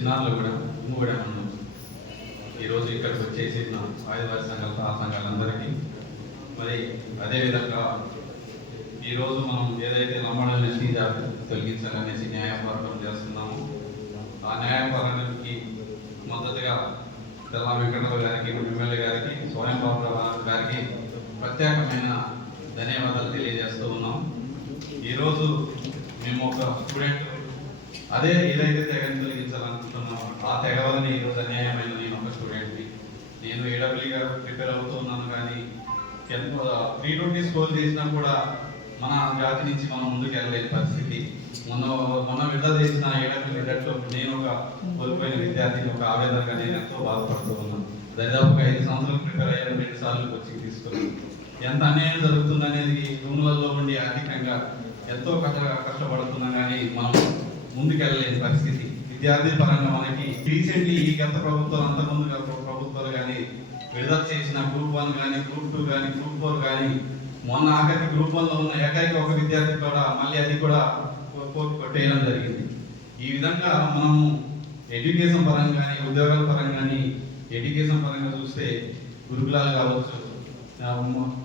చిన్నారులు కూడా కూడా ఉన్నాం. ఈరోజు ఇక్కడికి వచ్చేసి ఆదివాసీ సంఘాలతో ఆ సంఘాలందరికీ మరి అదేవిధంగా ఈరోజు మనం ఏదైతే లంబాడల ఎస్టీ తొలగించాలనేసి న్యాయ చేస్తున్నాము ఆ న్యాయపోరాటానికి మద్దతుగా తెల్లా వెంకటరావు గారికి ఎమ్మెల్యే గారికి స్వయం బాబు గారికి ప్రత్యేకమైన ధన్యవాదాలు తెలియజేస్తూ ఉన్నాం. ఈరోజు మేము ఒక స్టూడెంట్ అదే ఏదైతే తెగని తొలగించాలనుకుంటున్నాం ఆ తెగ వలన ఈరోజు అన్యాయమైన నేను ఒక స్టూడెంట్ని నేను ఏడబ్ల్యూగా ప్రిపేర్ అవుతున్నాను కానీ ఎంత త్రీ ట్వంటీ స్కోర్ చేసినా కూడా మన జాతి నుంచి మనం ముందుకు వెళ్ళలేని పరిస్థితి. మొన్న మొన్న విడుదల చేసిన ఏడాది రిజల్ట్లో నేను ఒక కోల్పోయిన విద్యార్థిని ఒక ఆవేదనగా నేను ఎంతో బాధపడుతూ ఉన్నాను. ఒక ఐదు సంవత్సరాలు ప్రిపేర్ అయ్యాను రెండు సార్లు కోచింగ్ తీసుకున్నాను ఎంత అన్యాయం జరుగుతుందనేది రూములలో ఉండి ఆర్థికంగా ఎంతో కష్ట కష్టపడుతున్నాం కానీ మనం ముందుకెళ్ళలేని పరిస్థితి. విద్యార్థి పరంగా మనకి రీసెంట్లీ ఈ గత ప్రభుత్వం అంతకుముందు గత ప్రభుత్వాలు కానీ విడుదల చేసిన గ్రూప్ వన్ కానీ గ్రూప్ టూ కానీ గ్రూప్ ఫోర్ కానీ మొన్న ఆఖరికి గ్రూప్ వన్లో ఉన్న ఏకైక ఒక విద్యార్థి కూడా మళ్ళీ అది కూడా కొట్టేయడం జరిగింది. ఈ విధంగా మనము ఎడ్యుకేషన్ పరంగా కానీ ఉద్యోగాల పరంగా కానీ ఎడ్యుకేషన్ పరంగా చూస్తే గురుకులాలు కావచ్చు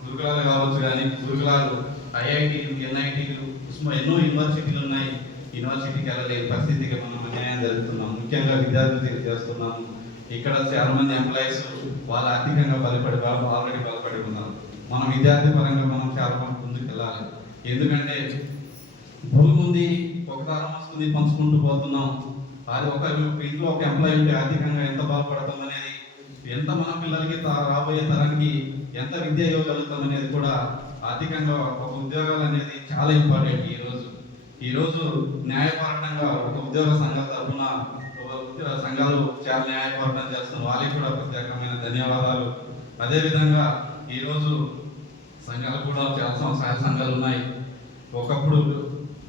గురుకులాలు కావచ్చు కానీ గురుకులాలు ఐఐటీలు ఎన్ఐటీలు ఎన్నో యూనివర్సిటీలు ఉన్నాయి. యూనివర్సిటీకి వెళ్ళలేని పరిస్థితికి మనం అన్యాయం జరుగుతున్నాం. ముఖ్యంగా విద్యార్థులు చేస్తున్నాము ఇక్కడ చాలా మంది ఎంప్లాయీస్ వాళ్ళు ఆర్థికంగా బలపడి వాళ్ళు ఆల్రెడీ బలపడి ఉన్నారు. మనం విద్యార్థి పరంగా మనం చాలా మంది ముందుకు వెళ్ళాలి ఎందుకంటే భూమి ఉంది ఒక తరం వస్తుంది పంచుకుంటూ పోతున్నాం. అది ఒక ఇంట్లో ఒక ఎంప్లాయీ ఉంటే ఆర్థికంగా ఎంత బాగుపడతాం అనేది ఎంత మన పిల్లలకి తా- రాబోయే తరానికి ఎంత విద్య ఇవ్వగలుగుతాం అనేది కూడా ఆర్థికంగా ఒక ఉద్యోగాలు అనేది చాలా ఇంపార్టెంట్. ఈరోజు రోజు న్యాయపరంగా ఒక ఉద్యోగ సంఘాల తరఫున ఒక ఉద్యోగ సంఘాలు చాలా న్యాయ చేస్తున్న వాళ్ళకి కూడా ప్రత్యేకమైన ధన్యవాదాలు. అదేవిధంగా ఈరోజు సంఘాలు కూడా చాలా సహాయ సంఘాలు ఉన్నాయి. ఒకప్పుడు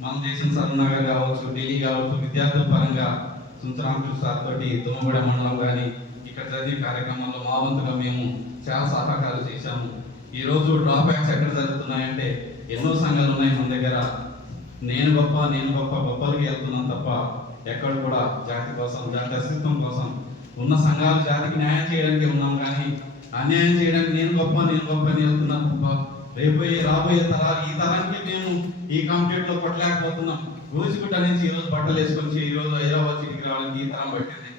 మనం చేసిన సరునగర్ కావచ్చు ఢిల్లీ కావచ్చు విద్యార్థుల పరంగా సుందరాంకులు సార్ తోటి తుమ్మగూడ మండలం కానీ ఇక్కడ జరిగే కార్యక్రమంలో మా వంతుగా మేము చాలా సహకారాలు చేశాము. ఈరోజు డ్రాప్ బ్యాక్స్ ఎక్కడ జరుగుతున్నాయంటే ఎన్నో సంఘాలు ఉన్నాయి మన దగ్గర. నేను గొప్ప నేను గొప్ప గొప్పలకి వెళ్తున్నాం తప్ప ఎక్కడ కూడా జాతి కోసం జాతి అస్తిత్వం కోసం ఉన్న సంఘాలు జాతికి న్యాయం చేయడానికి ఉన్నాం కానీ అన్యాయం చేయడానికి నేను గొప్ప నేను గొప్ప అని వెళ్తున్నాను తప్ప రేపోయే రాబోయే తరాలు ఈ తరానికి మేము ఈ కాంపిటేట్లో కొట్టలేకపోతున్నాం. రోజుగుట్ట నుంచి ఈ రోజు బట్టలు వేసుకొని ఈ రోజు హైదరాబాద్ సిటీకి రావడానికి ఈ తరం పట్టింది.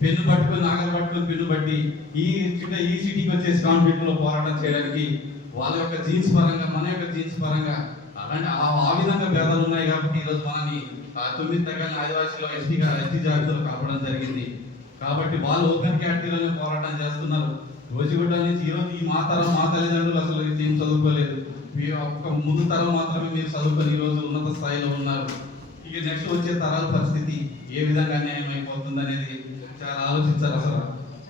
పెన్ను పట్టుకొని నాగలు పట్టుకొని పెన్ను పట్టి ఈ చిన్న ఈ సిటీకి వచ్చేసి కాంపిటేట్లో పోరాటం చేయడానికి వాళ్ళ యొక్క జీన్స్ పరంగా మన యొక్క జీన్స్ పరంగా అలాంటి ఆ విధంగా భేదాలు ఉన్నాయి కాబట్టి ఈ రోజు మనని ఆ తొమ్మిది తగ్గని ఆదివాసీలో ఎస్టీగా ఎస్టీ జాబితాలో కాపడం జరిగింది. కాబట్టి వాళ్ళు ఓపెన్ కేటగిరీలో పోరాటం చేస్తున్నారు. రోజుగుడ్డ నుంచి ఈరోజు ఈ మా తరం మా తల్లిదండ్రులు అసలు ఏం చదువుకోలేదు. మీ ఒక్క ముందు తరం మాత్రమే మీరు చదువుకొని ఈ రోజు ఉన్నత స్థాయిలో ఉన్నారు. ఇక నెక్స్ట్ వచ్చే తరాల పరిస్థితి ఏ విధంగా అన్యాయం అయిపోతుంది అనేది చాలా ఆలోచించారు అసలు.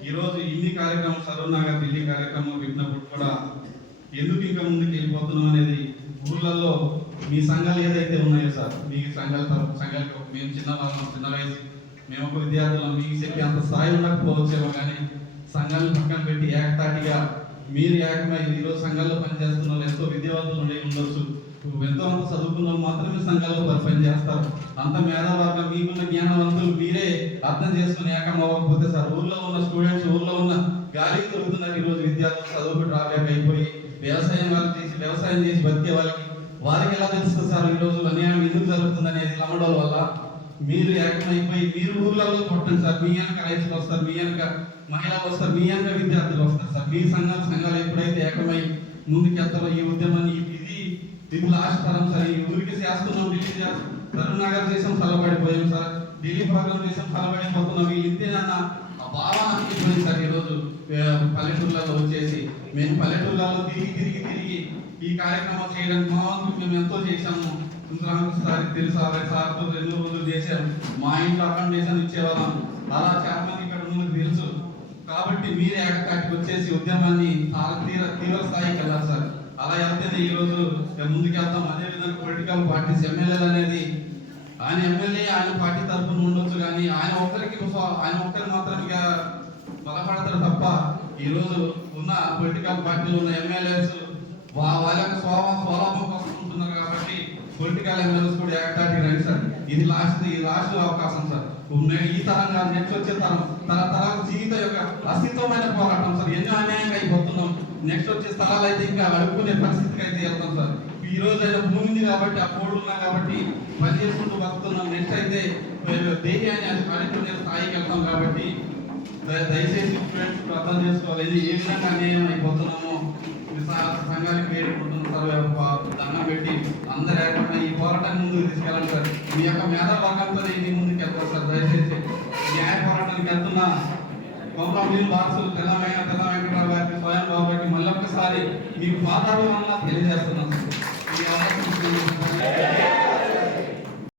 ఈరోజు ఇన్ని కార్యక్రమం సరూనాగా ఢిల్లీ కార్యక్రమం పెట్టినప్పుడు కూడా ఎందుకు ఇంకా ముందుకు వెళ్ళిపోతున్నాం అనేది ఊర్లలో మీ సంఘాలు ఏదైతే ఉన్నాయో సార్ మీ సంఘాల తరపు సంఘాలకు మేము చిన్న వాళ్ళం చిన్న వయసు మేము ఒక విద్యార్థులం మీకు చెప్పి అంత స్థాయి ఉండకపోవచ్చేమో కానీ సంఘాలను పక్కన పెట్టి ఏకతాటిగా మీరు ఏకమై ఈరోజు సంఘాల్లో పనిచేస్తున్న వాళ్ళు ఎంతో విద్యావంతులు ఉండే ఉండొచ్చు. ఎంతో అంత చదువుకున్న మాత్రమే సంఘాల్లో పని చేస్తారు అంత మేధావర్గం మీకున్న జ్ఞానవంతులు మీరే అర్థం చేసుకుని ఏకం అవ్వకపోతే సార్ ఊర్లో ఉన్న స్టూడెంట్స్ ఊర్లో ఉన్న గాలికి దొరుకుతున్నారు ఈరోజు విద్యార్థులు చదువుకు డ్రాబ్యాక్ అయిపోయి వ్యవసాయం వాళ్ళు చేసి వ్యవసాయం చేసి బతికే వాళ్ళకి వారికి ఎలా తెలుస్తుంది సార్ ఈ రోజు అన్యాయం ఎందుకు జరుగుతుంది అనేది నమ్మడం వల్ల? మీరు ఏకమైపోయి మీరు ఊర్లలో కొట్టండి సార్. మీ వెనక రైతులు వస్తారు మీ వెనక మహిళలు వస్తారు మీ వెనక విద్యార్థులు వస్తారు సార్. మీ సంఘాలు సంఘాలు ఎప్పుడైతే ఏకమై ముందుకెళ్తారో ఈ ఉద్యమాన్ని ఇది ఇది లాస్ట్ తరం సార్. ఈ ఊరికి చేస్తున్నాం ఢిల్లీ చేస్తాం తరుణ్ నగర్ దేశం సలబడిపోయాం సార్. ఢిల్లీ ప్రోగ్రామ్ దేశం సలబడిపోతున్నాం వీళ్ళు ఇంతేనన్న ఆ అనిపించింది సార్ ఈరోజు పల్లెటూళ్ళలో పల్లెటూర్లలో వచ్చేసి. మేము పల్లెటూర్లలో తిరిగి తిరిగి తిరిగి ఈ కార్యక్రమం చేయడం మాకు మేము ఎంతో చేశాము. సుందరాంకు సార్ తెలుసు సార్తో రెండు రోజులు చేశారు. మా ఇంట్లో అకామిడేషన్ ఇచ్చేవాళ్ళం. అలా చాలా మంది ఇక్కడ ఉన్నది తెలుసు. కాబట్టి మీరే అక్కడికి వచ్చేసి ఉద్యమాన్ని చాలా తీవ్ర తీవ్ర స్థాయికి వెళ్ళాలి సార్. అలా వెళ్తేనే ఈ రోజు ముందుకు వెళ్తాం. అదే విధంగా పొలిటికల్ పార్టీస్ ఎమ్మెల్యేలు అనేది ఆయన ఎమ్మెల్యే ఆయన పార్టీ తరఫున ఉండొచ్చు కానీ ఆయన ఒక్కరికి ఆయన ఒక్కరు మాత్రం ఇక బలపడతారు తప్ప ఈ రోజు ఉన్న పొలిటికల్ పార్టీలు ఉన్న ఎమ్మెల్యేస్ వాళ్ళ యొక్క స్వభావం స్వలాభం కోసం ఉంటున్నారు కాబట్టి పొలిటికల్ ఎమ్మెల్యేస్ కూడా ఏకతాటి రండి సార్. ఇది లాస్ట్ ఇది లాస్ట్ అవకాశం సార్. నేను ఈ తరంగా నెక్స్ట్ వచ్చే తరం తరతరాల జీవిత యొక్క అస్తిత్వమైన పోరాటం సార్. ఎన్నో అన్యాయంగా అయిపోతున్నాం నెక్స్ట్ వచ్చే స్థలాలు అయితే ఇంకా అడుక్కునే పరిస్థితికి అయితే వెళ్తాం సార్. ఈ రోజు అయితే భూమి ఉంది కాబట్టి ఆ కోళ్ళు ఉన్నాయి కాబట్టి పని చేసుకుంటూ బతుకుతున్నాం. నెక్స్ట్ అయితే ధైర్యాన్ని అడుక్కునే స్థాయికి వెళ్తాం కాబట్టి దయచేసి స్టూడెంట్స్ అర్థం చేసుకోవాలి. ఏ విధంగా అన్యాయం అయిపోతున్నామో ఇది స- సంఘానికి వేడుకుంటున్నాం సార్ ఒక దండం పెట్టి అందరు ఈ పోరాటాన్ని ముందుకు తీసుకెళ్ళండి సార్. మీ యొక్క మేధా వర్గంతో ఇది ముందుకు వెళ్తారు సార్. దయచేసి న్యాయ పోరాటానికి వెళ్తున్న మీరు వారసులు తెలంగాణ తెలంగాణ వెంకటరావు గారికి స్వయం బాబు గారికి మళ్ళీ ఒక్కసారి మీకు పాదాలు వల్ల తెలియజేస్తున్నాం సార్